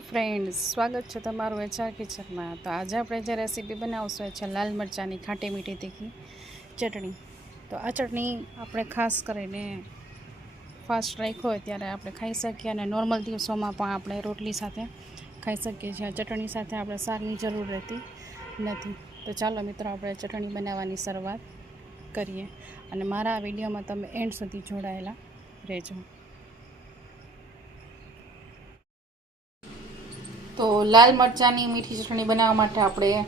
Friends સ્વાગત છે તમારું એચઆર કિચનમાં. તો આજે આપણે જે રેસીપી બનાવશું એ છે લાલ મરચાંની ખાટી મીઠી તીખી ચટણી. તો આ ચટણી આપણે ખાસ કરીને ફાસ્ટ રાખ્યો હોય ત્યારે આપણે ખાઈ શકીએ અને નોર્મલ દિવસોમાં પણ આપણે રોટલી સાથે ખાઈ શકીએ છીએ. આ ચટણી સાથે આપણે શાકની જરૂર રહેતી નથી. તો ચાલો મિત્રો, આપણે ચટણી બનાવવાની શરૂઆત કરીએ. અને મારા આ વિડીયોમાં તમે એન્ડ સુધી જોડાયેલા રહેજો. તો લાલ મરચાંની મીઠી ચટણી બનાવવા માટે આપણે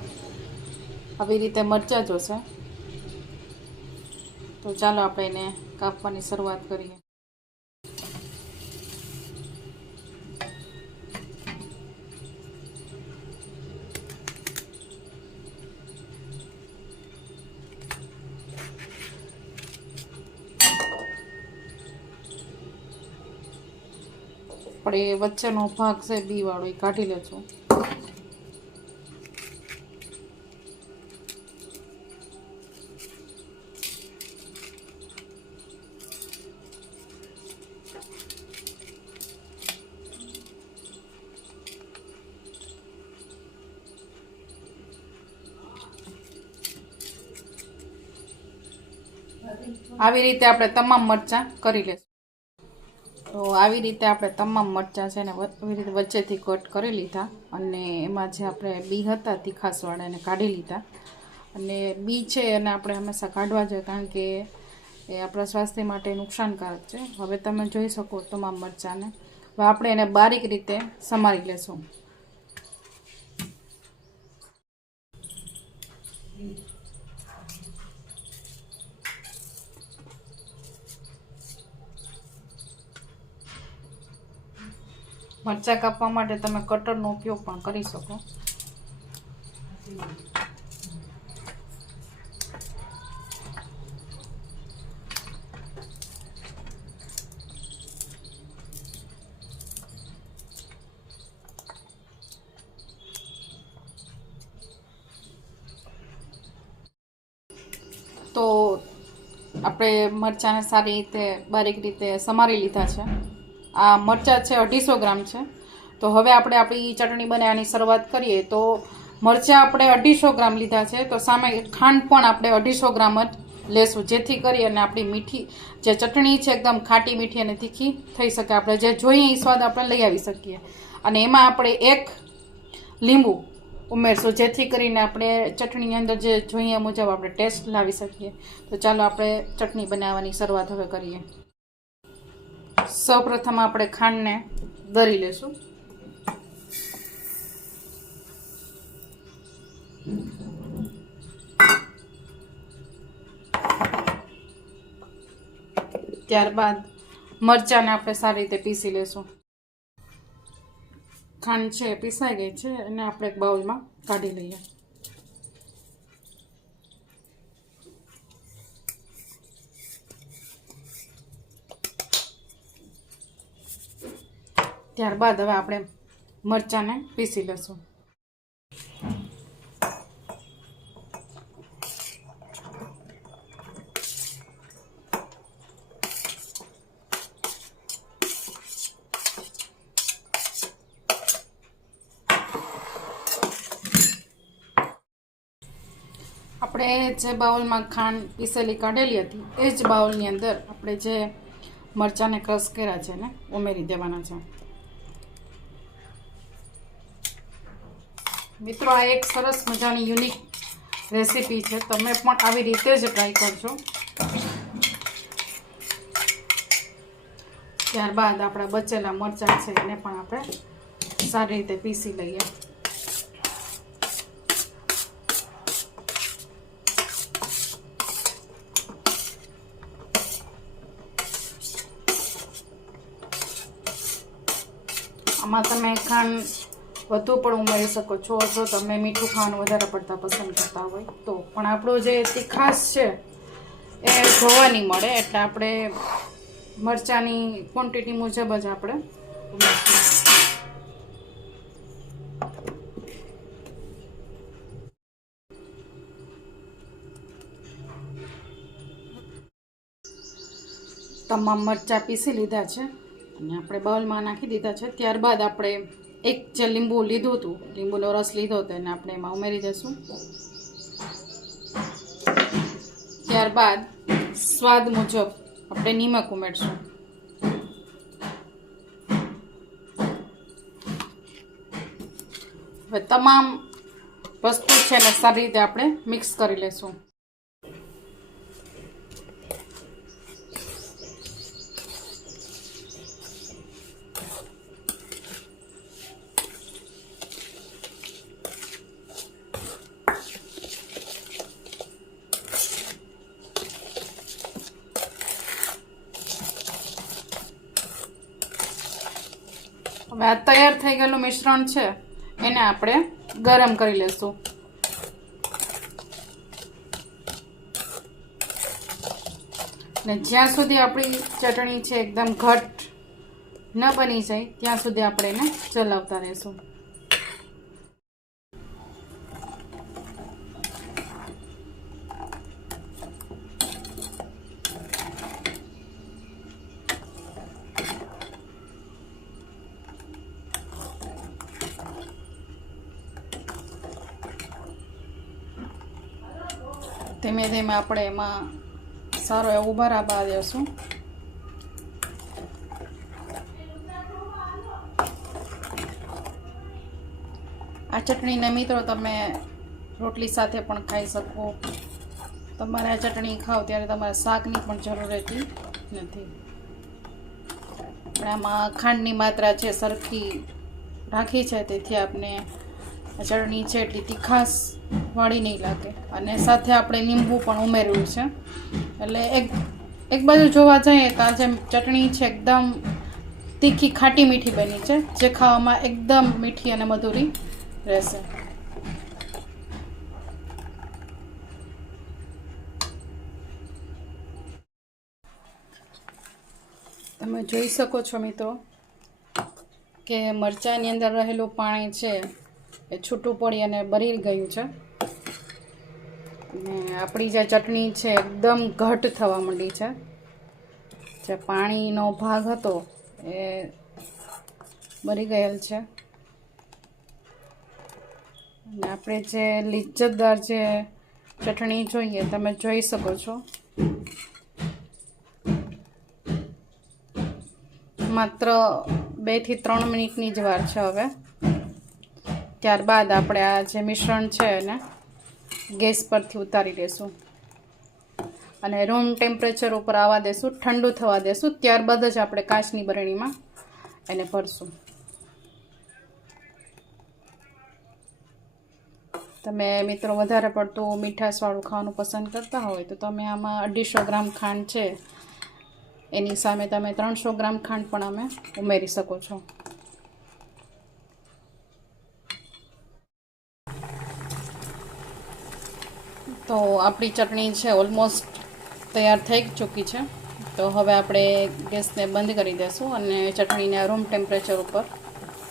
આવી રીતે મરચાં જોશે. તો ચાલો આપણે એને કાપવાની શરૂઆત કરીએ. આપણે વચ્ચેનો ભાગ છે બીવાળો એ કાઢી લેજો. આવી રીતે આપણે તમામ મરચાં કરી લેશું. તો આવી રીતે આપણે તમામ મરચાં છે ને આવી રીતે વચ્ચેથી કટ કરી લીધા અને એમાં જે આપણે બી હતા તીખાસવાળા એને કાઢી લીધા. અને બી છે એને આપણે હંમેશા કાઢવા જોઈએ કારણ કે એ આપણા સ્વાસ્થ્ય માટે નુકસાનકારક છે. હવે તમે જોઈ શકો તમામ મરચાંને. હવે આપણે એને બારીક રીતે સમારી લેશું. મરચાં કાપવા માટે તમે કટરનો ઉપયોગ પણ કરી શકો. તો આપણે મરચાંને સારી રીતે, બારીક રીતે સમારી લીધા છે. આ મરચાં છે, અઢીસો ગ્રામ છે. તો હવે આપણે આપણી ચટણી બનાવવાની શરૂઆત કરીએ તો મરચાં આપણે અઢીસો ગ્રામ લીધા છે. તો સામે ખાંડ પણ આપણે અઢીસો ગ્રામ જ લેશું, જેથી કરી અને આપણી મીઠી જે ચટણી છે એકદમ ખાટી મીઠી અને તીખી થઈ શકે. આપણે જે જોઈએ એ સ્વાદ આપણે લઈ આવી શકીએ. અને એમાં આપણે એક લીંબુ ઉમેરશું, જેથી કરીને આપણે ચટણીની અંદર જે જોઈએ મુજબ આપણે ટેસ્ટ લાવી શકીએ. તો ચાલો આપણે ચટણી બનાવવાની શરૂઆત હવે કરીએ. સૌપ્રથમ આપણે ખાંડને દરી લેશું. ત્યારબાદ મરચાંને આપણે સારી રીતે પીસી લેશું. ખાંડ છે, પીસાઈ ગઈ છે અને આપણે એક બાઉલમાં કાઢી લઈએ. ત્યારબાદ હવે આપણે મરચાંને પીસી લઈશું. આપણે જે બાઉલમાં ખાંડ પીસેલી કાઢેલી હતી, એ જ બાઉલની અંદર આપણે જે મરચાંને ક્રશ કર્યા છે ને ઉમેરી દેવાના છે. મિત્રો, આ એક સરસ મજાની યુનિક રેસીપી છે. તમે પણ આવી રીતે જ ટ્રાય કરજો. ત્યારબાદ આપણા બચેલા મરચાં છે, એને પણ આપણે સારી રીતે પીસી લઈએ. આમાં તમે ખાંડ વધુ પણ ઉમેરી શકો છો. જો તમે મીઠું ખાવાનું વધારે પડતા પસંદ કરતા હોય તો. પણ આપણો જે તીખાશ છે, એ જોવા નહીં મળે. એટલે આપણે મરચાંની ક્વોન્ટિટી મુજબ જ આપણે તમામ મરચાં પીસી લીધા છે. અને આપણે બાઉલમાં નાખી દીધા છે. ત્યારબાદ આપણે એક જે લીંબુ લીધું હતું, લીંબુનો રસ લીધો હતો એને આપણે એમાં ઉમેરી દઈશું. ત્યારબાદ સ્વાદ મુજબ આપણે નિમક ઉમેરશું. હવે તમામ વસ્તુ છે ને સારી રીતે આપણે મિક્સ કરી લેશું. હવે આ તૈયાર થઈ ગયેલું મિશ્રણ છે, એને આપણે ગરમ કરી લેશું. ને જ્યાં સુધી આપણી ચટણી છે એકદમ ઘટ ન બની જાય, ત્યાં સુધી આપણે એને ચલાવતા રહેશું. ધીમે ધીમે આપણે એમાં સારો એવો બરાબર દેશું આ ચટણીને મિત્રો તમે રોટલી સાથે પણ ખાઈ શકો. તમારે આ ચટણી ખાઓ ત્યારે તમારે શાકની પણ જરૂર રહેતી નથી. પણ આમાં ખાંડની માત્રા છે સરખી રાખી છે, તેથી આપણે ચટણી છે એટલી તીખાસ વાળી નહીં લાગે. અને સાથે આપણે લીંબુ પણ ઉમેર્યું છે. એટલે એક એક બાજુ જોવા જઈએ તો આજે ચટણી છે એકદમ તીખી, ખાટી મીઠી બની છે, જે ખાવામાં એકદમ મીઠી અને મધુરી રહેશે. તમે જોઈ શકો છો મિત્રો કે મરચાંની અંદર રહેલું પાણી છે એ છૂટું પડી અને બરી ગયું છે. અને આપણી જે ચટણી છે, એકદમ ઘટ થવા માંડી છે. જે પાણીનો ભાગ હતો, એ બરી ગયેલ છે. અને આપણે જે લિજ્જતદાર જે ચટણી જોઈએ, તમે જોઈ શકો છો. માત્ર બેથી ત્રણ મિનિટની જ વાર છે હવે. ત્યારબાદ આપણે આ જે મિશ્રણ છે એને ગેસ પરથી ઉતારી દેશું. અને રૂમ ટેમ્પરેચર ઉપર આવવા દેશું, ઠંડુ થવા દેશું, ત્યારબાદ જ આપણે કાચની બરણીમાં એને ભરશું. તમે મિત્રો વધારે પડતું મીઠાશવાળું ખાવાનું પસંદ કરતા હોય તો તમે આમાં અઢીસો ગ્રામ ખાંડ છે. એની સામે તમે ત્રણસો ગ્રામ ખાંડ પણ અમે ઉમેરી શકો છો. તો આપણી ચટણી છે ઓલમોસ્ટ તૈયાર થઈ ચૂકી છે. તો હવે આપણે ગેસને બંધ કરી દઈશું અને ચટણીને રૂમ ટેમ્પરેચર ઉપર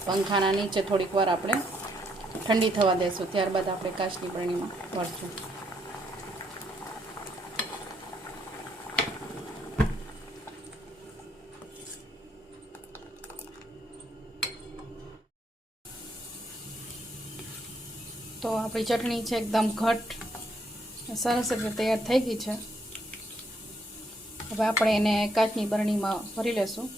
પંખાના નીચે થોડીક વાર આપણે ઠંડી થવા દઈશું ત્યારબાદ આપણે કાચની બરણીમાં વળશું તો આપણી ચટણી છે એકદમ ઘટ સરસ રીતે તૈયાર થઈ ગઈ છે. હવે આપણે એને કાચની બરણીમાં ભરી લેશું.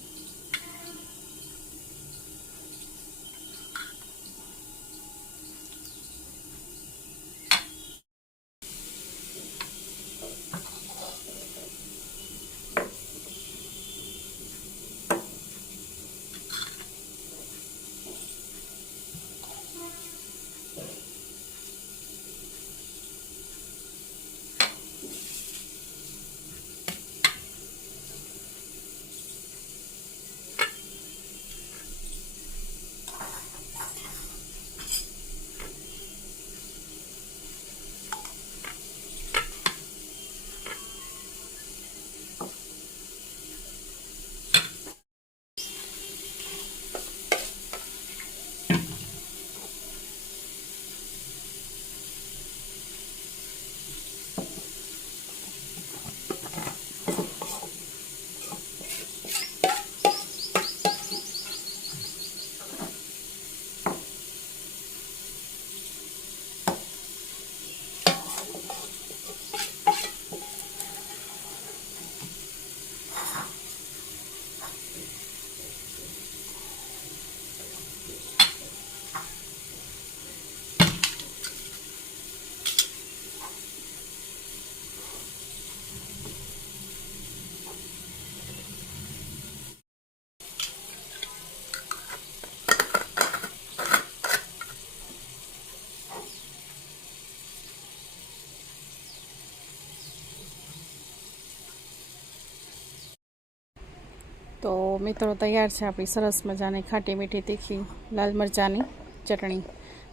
મિત્રો, તૈયાર છે આપણી સરસ મજાની ખાટી મીઠી તીખી લાલ મરચાંની ચટણી,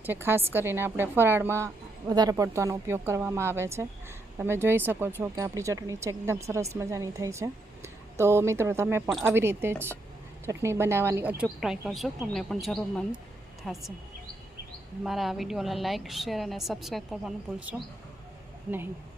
જે ખાસ કરીને આપણે ફરાળમાં વધારે પડતો આનો ઉપયોગ કરવામાં આવે છે. તમે જોઈ શકો છો કે આપણી ચટણી છે, એકદમ સરસ મજાની થઈ છે. તો મિત્રો, તમે પણ આવી રીતે જ ચટણી બનાવવાની અચૂક ટ્રાય કરશો તમને પણ જરૂર મન થશે. મારા આ વિડીયોને લાઇક શેર અને સબસ્ક્રાઈબ કરવાનું ભૂલશો નહીં.